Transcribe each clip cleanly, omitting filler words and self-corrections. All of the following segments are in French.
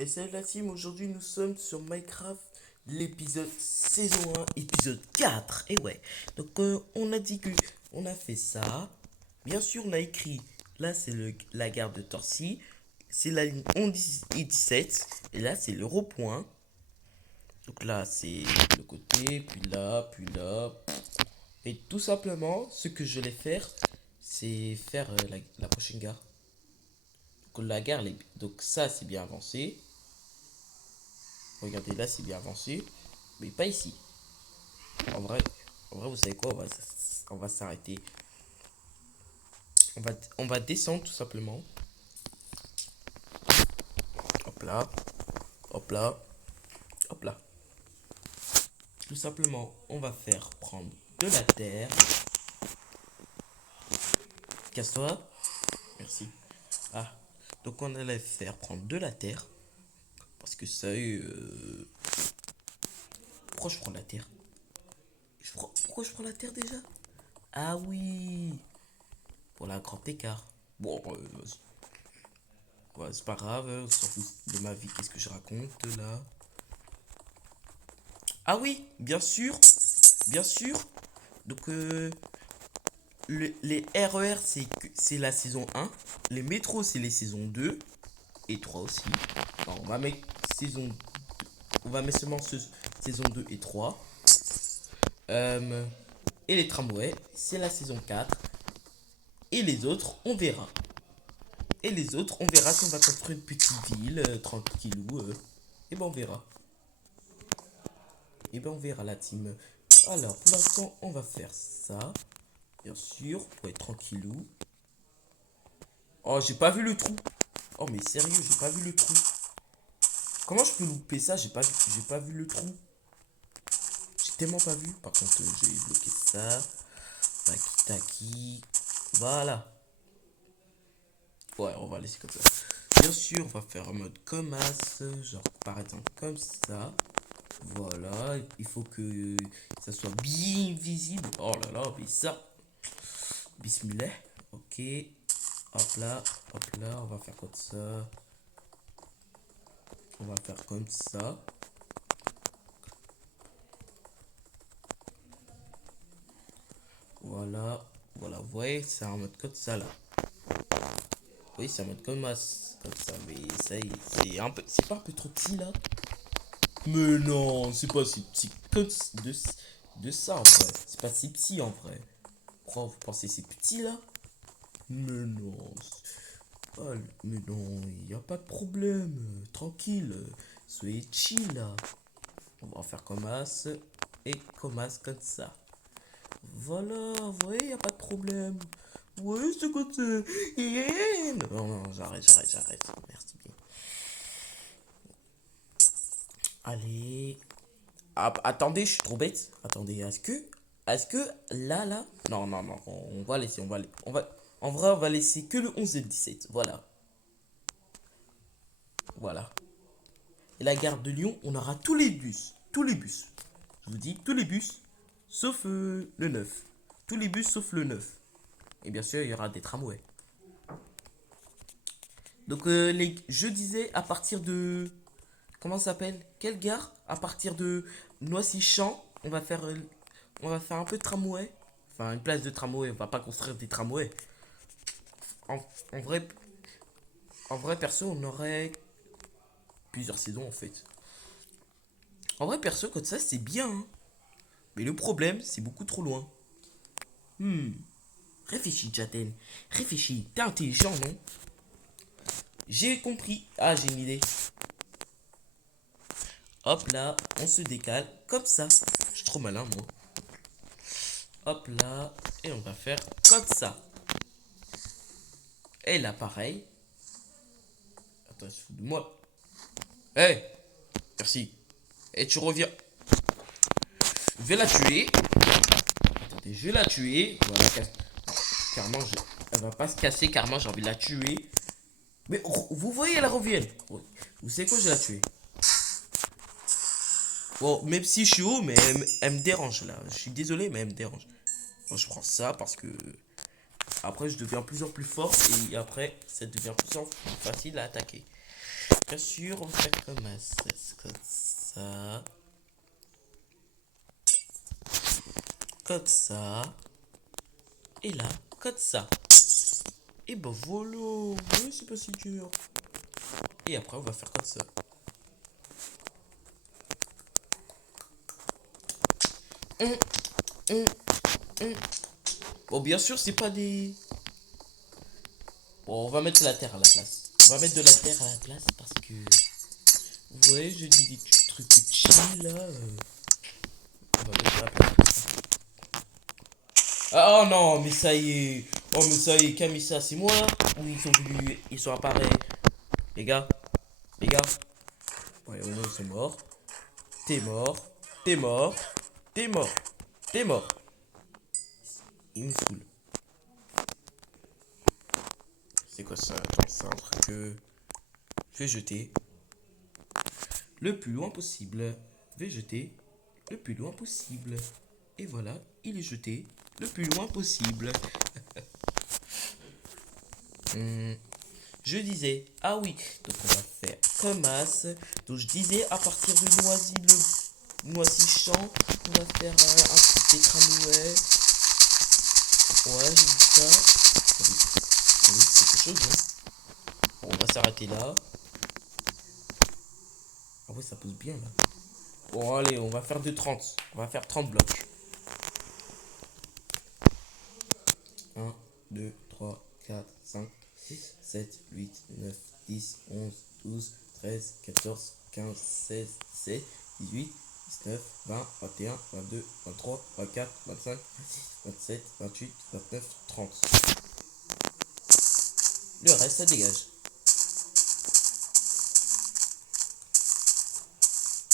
Et salut la team, aujourd'hui nous sommes sur Minecraft, l'épisode saison 1, épisode 4. Et ouais, donc on a dit que on a fait ça. Bien sûr, on a écrit, là c'est la gare de Torcy, c'est la ligne 11 et 17, et là c'est le rond-point. Donc là c'est le côté, puis là, puis là. Et tout simplement, ce que je vais faire, c'est faire la prochaine gare. Donc la gare, donc ça c'est bien avancé. Regardez là, c'est bien avancé. Mais pas ici. En vrai, vous savez quoi, on va s'arrêter. On va descendre tout simplement. Hop là. Hop là. Hop là. Tout simplement, on va faire prendre de la terre. Casse-toi. Merci. Ah. Donc on allait faire prendre de la terre. Parce que ça pourquoi je prends la terre? Pourquoi je prends la terre déjà? Ah oui. Pour la grande écart. Bon, ouais, c'est pas grave, on s'en fout de ma vie, qu'est-ce que je raconte là? Ah oui, bien sûr, bien sûr. Donc les RER c'est la saison 1, les métros c'est les saisons 2 et 3 aussi. Non, saison on va mettre seulement saison 2 et 3. Et les tramways, c'est la saison 4. Et les autres, on verra. Et les autres, on verra si on va construire une petite ville, tranquillou. Et ben on verra. Et ben on verra la team. Alors, pour l'instant, on va faire ça. Bien sûr, pour être tranquillou. Oh, j'ai pas vu le trou. Oh, mais sérieux, j'ai pas vu le trou. Comment je peux louper ça? J'ai pas vu le trou. J'ai tellement pas vu. Par contre, j'ai bloqué ça. Taki taki. Voilà. Ouais, on va laisser comme ça. Bien sûr, on va faire en mode comme as. Genre, par exemple, comme ça. Voilà. Il faut que ça soit bien visible. Oh là là, mais ça. Bismillah. Ok. Hop là, on va faire comme ça. On va faire comme ça. Voilà. Voilà, vous voyez, c'est un mode comme ça là. Oui, c'est un mode comme ça. Mais ça y est, c'est pas un peu trop petit là. Mais non, c'est pas si petit que de ça en vrai. C'est pas si petit en vrai. Pourquoi vous pensez c'est petit là? Mais non. Ah, mais non, il a pas de problème. Tranquille. Soyez chill là. On va en faire comme as et comme as comme ça. Voilà, vous voyez, y a pas de problème. Oui, c'est comme ça. Yeah. Non, non, j'arrête. Merci bien. Allez. Ah, attendez, je suis trop bête. Attendez, est-ce que là. Non, non, non, on va laisser, en vrai, on va laisser que le 11 et le 17. Voilà. Voilà. Et la gare de Lyon, on aura tous les bus. Tous les bus. Je vous dis, tous les bus, sauf le 9. Tous les bus sauf le 9. Et bien sûr, il y aura des tramways. Donc, je disais, à partir de... Comment ça s'appelle? Quelle gare? À partir de Noisy-Champ, on va faire un peu de tramway. Enfin, une place de tramway. On va pas construire des tramways. En, en vrai, en vrai, perso, on aurait plusieurs saisons en fait. En vrai, perso, comme ça, c'est bien, hein. Mais le problème, c'est beaucoup trop loin. Hmm. Réfléchis, Jaden. Réfléchis. T'es intelligent, non? J'ai compris. Ah, j'ai une idée. Hop là, on se décale comme ça. Je suis trop malin, moi. Hop là, et on va faire comme ça. Et là, pareil. Attends, je fous de moi. Eh, hey, merci. Et tu reviens. Je vais la tuer. Attendez, je vais la tuer. Voilà, carrément, elle va pas se casser. Carrément, j'ai envie de la tuer. Mais vous voyez, elle revient. Vous savez quoi, je vais la tuer. Bon, même si je suis haut, mais elle me dérange là. Je suis désolé, mais elle me dérange. Moi, je prends ça parce que après, je deviens plus en plus fort et après, ça devient plus en plus facile à attaquer. Bien sûr, on va faire comme ça. Comme ça. Et là, comme ça. Et ben voilà. Ouais, c'est pas si dur. Et après, on va faire comme ça. Hum, hum, hum. Bon, bien sûr, c'est pas des... Bon, on va mettre la terre à la place. On va mettre de la terre à la place parce que... Vous voyez, je dis des trucs chill là. On va mettre à la place. Ah oh non, mais ça y est. Oh, mais ça y est, Camissa, c'est moi. Ou ils sont venus, ils sont apparus. Les gars, les gars. Ouais, au moins ils sont morts. T'es mort. T'es mort. T'es mort. T'es mort. Il me saoule. C'est quoi ça? Attends, c'est un truc que je vais jeter le plus loin possible. Je vais jeter le plus loin possible. Et voilà, il est jeté le plus loin possible. Je disais, ah oui, donc on va faire comme as. Donc je disais, à partir de Noisy-Champ, on va faire un petit tramway. Ouais, j'ai dit ça. Ça veut dire quelque chose, hein. Bon, on va s'arrêter là. Ah ouais, ça pose bien là. Bon, allez, on va faire de 30. On va faire 30 blocs. 1, 2, 3, 4, 5, 6, 7, 8, 9, 10, 11, 12, 13, 14, 15, 16, 17, 18, 19, 20, 21, 22, 23, 24, 25, 26, 27, 28, 29, 30. Le reste, ça dégage.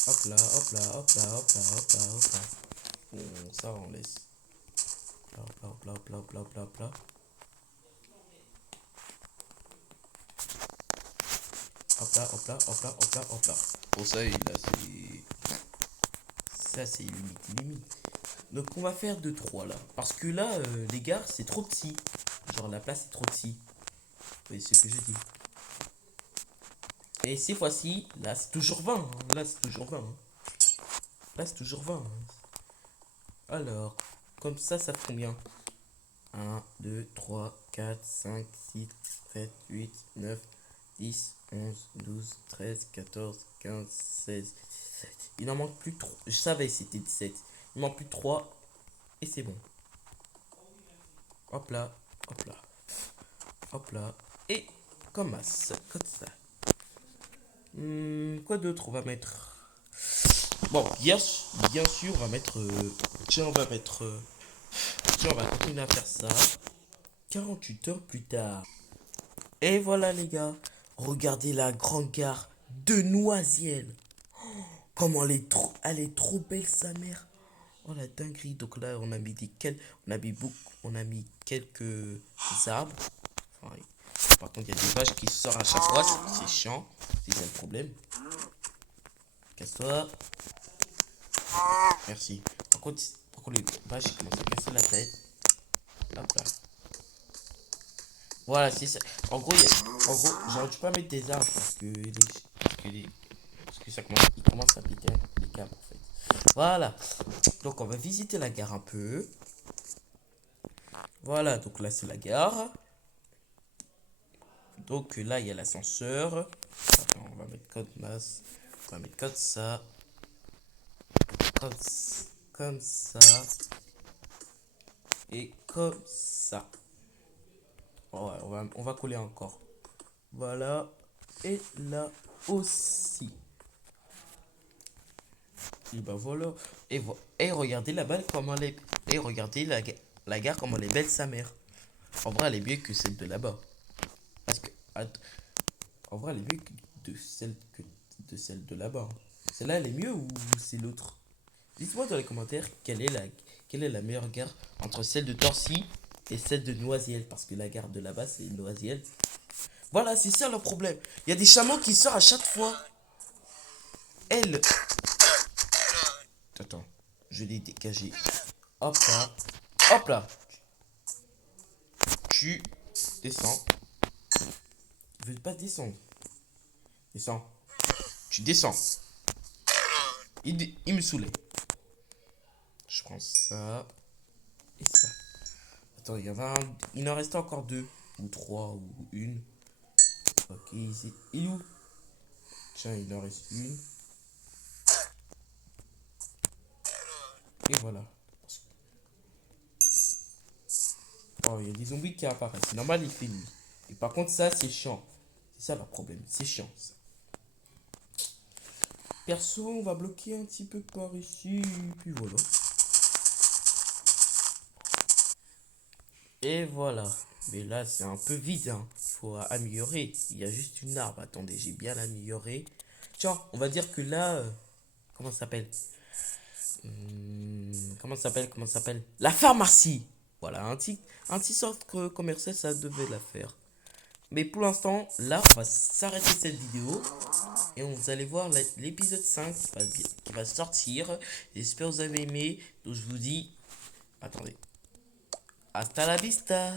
Hop là, hop là, hop là, hop là, hop là, hop là. Bon, ça, on laisse. Hop là, hop là, hop là, hop là, hop là, hop là. Hop là, hop là, hop là, hop là, hop là. Bon, ça, là, c'est... Ça, c'est limite. Donc, on va faire 2-3 là. Parce que là, les gars, c'est trop petit. Genre, la place est trop petit. Vous voyez ce que je dis. Et ces fois-ci, là, c'est toujours 20. Hein. Là, c'est toujours 20. Hein. Là, c'est toujours 20. Hein. Alors, comme ça fait combien? 1, 2, 3, 4, 5, 6, 7, 8, 9, 10, 11, 12, 13, 14, 15, 16, 17. Il en manque plus 3. Je savais c'était 17. Il manque plus 3. Et c'est bon. Hop là. Hop là. Hop là. Et comme ça. Comme ça. Quoi d'autre on va mettre? Bon, bien sûr, on va mettre... tiens, on va mettre... tiens, on va continuer à faire ça. 48 heures plus tard. Et voilà les gars. Regardez la grande gare de Noisiel. Comment elle est trop belle sa mère. Oh la dinguerie. Donc là on a mis on a mis quelques arbres. Enfin, par contre il y a des vaches qui sortent à chaque fois. C'est chiant. C'est ça le problème. Casse-toi. Merci. Par contre les vaches commencent à casser la tête. Hop là. Voilà, c'est ça. En gros, j'aurais dû pas mettre des arbres parce que ça commence, il commence à péter les câbles en fait. Voilà. Donc on va visiter la gare un peu. Voilà, donc là c'est la gare. Donc là il y a l'ascenseur. Attends, on va mettre code masse. On va mettre comme ça. Comme ça. Et comme ça. Ouais, on va coller encore. Voilà. Et là aussi. Et bah voilà. Et regardez là-bas comment elle est. Et regardez la gare comment elle est belle sa mère. En vrai elle est mieux que celle de là-bas. Parce que en vrai elle est mieux de celle de là-bas. Celle-là elle est mieux ou c'est l'autre? Dites-moi dans les commentaires quelle est la meilleure gare entre celle de Torcy et celle de Noisiel. Parce que la gare de là-bas c'est Noisiel. Voilà, c'est ça le problème. Il y a des chameaux qui sortent à chaque fois. Elle. Attends, je l'ai dégagé. Hop là. Hop là. Tu descends. Je veux pas descendre. Descends. Tu descends. Il me saoulait. Je prends ça. Et ça. Attends, il en restait encore 2. Ou 3 ou une. Ok, ici. Il est où? Tiens, il en reste une. Et voilà. Oh, il y a des zombies qui apparaissent. C'est normal, il fait nuit. Et par contre, ça, c'est chiant. C'est ça le problème. C'est chiant, ça. Perso, on va bloquer un petit peu par ici. Puis voilà. Et voilà. Mais là, c'est un peu vide, hein. Il faut améliorer. Il y a juste une arbre. Attendez, j'ai bien amélioré. Tiens, on va dire que là... comment ça s'appelle? Comment ça s'appelle? La pharmacie. Voilà, un petit centre commercial, ça devait la faire. Mais pour l'instant, là, on va s'arrêter cette vidéo. Et on va aller voir l'épisode 5 qui va sortir. J'espère que vous avez aimé. Donc je vous dis... Attendez. Hasta la vista.